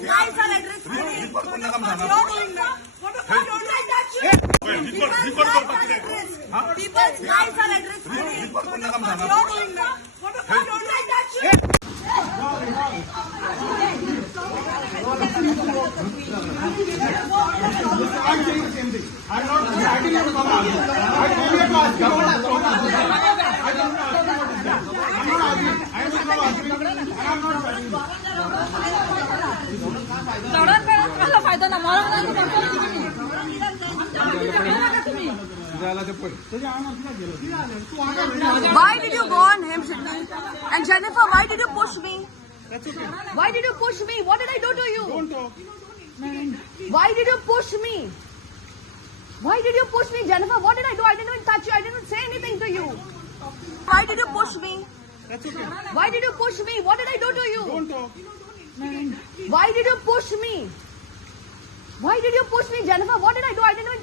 guys are addressing me. Report करने का You're doing that. Don't like that shit. Report कर सकते हैं People's guys are addressing me. Report करने का You're doing that. Don't like that shit. फायदा ना मला Why did you go on him, Shitty? And Jennifer, why did you push me? Why did you push me? What did I do to you? Don't talk. Why did you push me? Why did you push me, Jennifer? What did I do? I didn't even touch you. I didn't even say anything to you. Why did you push me? That's okay. Why did you push me? What did I do to you? Don't talk. Why did you push me? Why did you push me, Jennifer? What did I do? I didn't even